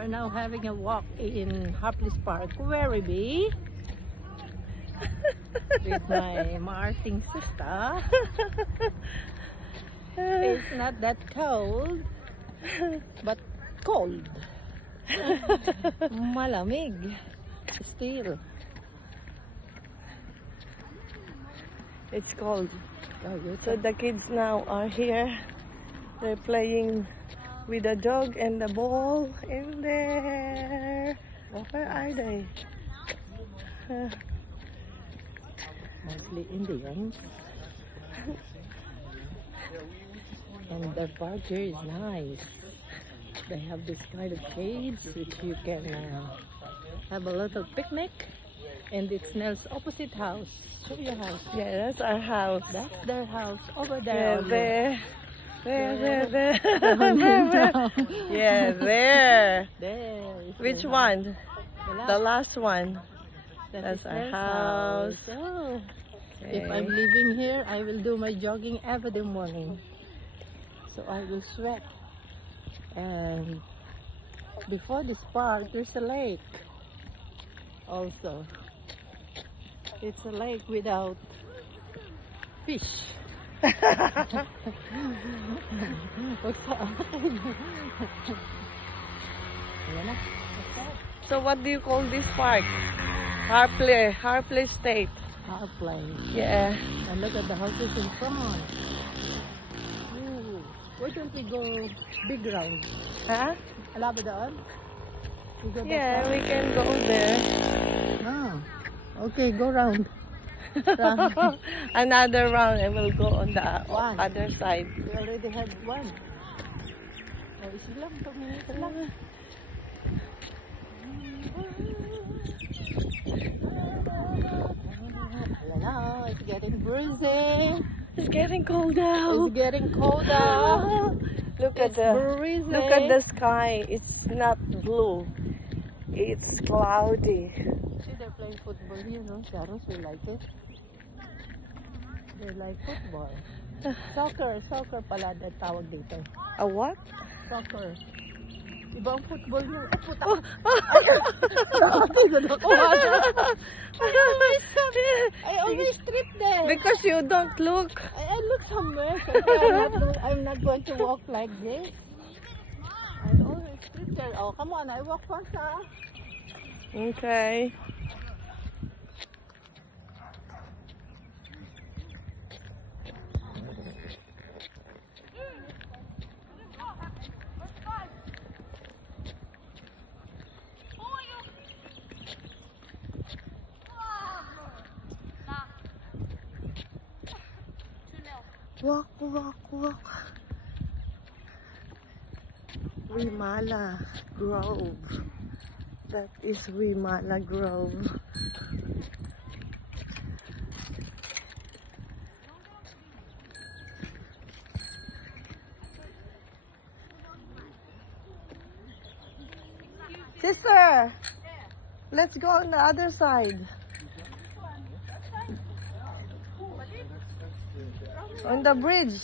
are now having a walk in Hapless Park, Werribee, with my Marting sister. It's not that cold, but cold. Malamig still. It's cold. Oh, So the kids now are here. They're playing with the dog and the ball in there. Where are they? Mostly Indians. And the park here is nice. They have this kind of cage which you can have a little picnic. And it smells opposite house. Show your house. Yeah, that's our house. That's their house over Yeah, there. there. Yeah, there. There. is Which their one? house. The last one. That That's is our their house. Oh. Okay. If I'm living here, I will do my jogging every morning. So I will sweat. And before this park, there's a lake. Also, it's a lake without fish. So what do you call this park? Harpley State. Our place. Yeah. And look at the houses in front. Ooh. Why don't we go big round? Huh? Alam ba doon? We go that Yeah, side? we can go there. Ah. Okay, go round. Another round and we'll go on the One. other side. We already had one. Oh, isi lang. 2 minutes lang. No, it's getting breezy. It's getting cold out. It's getting colder. Look at It's the breezy. look at the sky. It's not blue. It's cloudy. See, they're playing football here, no? Charles will like it. They like football. Soccer pala the tawag dito. A what? Soccer. Iba ang football nyo. Oh, puta. I always trip there. Because you don't look. I look somewhere. So I'm not going to walk like this. I always trip there. Oh, come on. I walk fast, ah. Okay. Walk. Wimala Grove. That is Wimala Grove. Sister, let's go on the other side. On the bridge.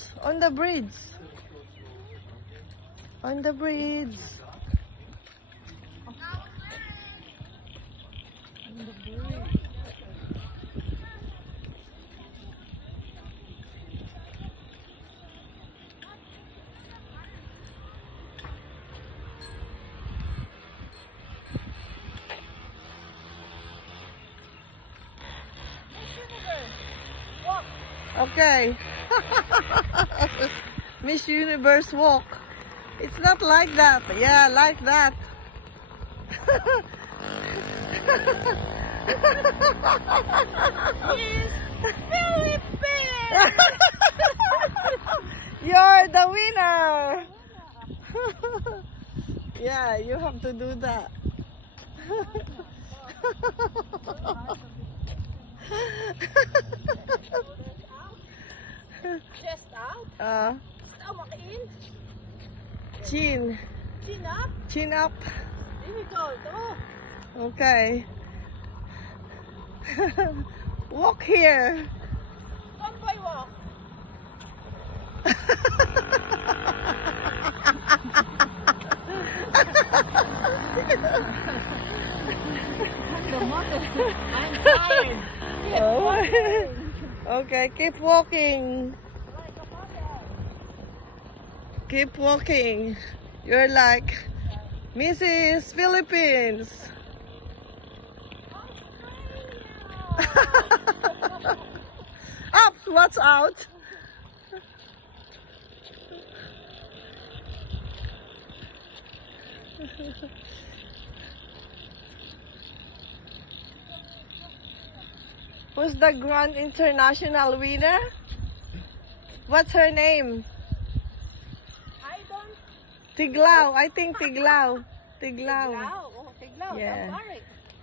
Okay. Miss Universe walk. It's not like that. Yeah, like that. You're the winner. Yeah, you have to do that. Chest out. Chin. Chin up. Chin up. Difficult. Oh. Okay. Walk here. One by walk. The mother. I'm tired. Oh. Okay, keep walking. Keep walking. You're like Mrs. Philippines. Up, watch out. Who's the Grand International winner? What's her name? I don't. Tiglao. I think Tiglao. Tiglao. Tiglao. Oh, Tiglao. Yeah. I'm sorry.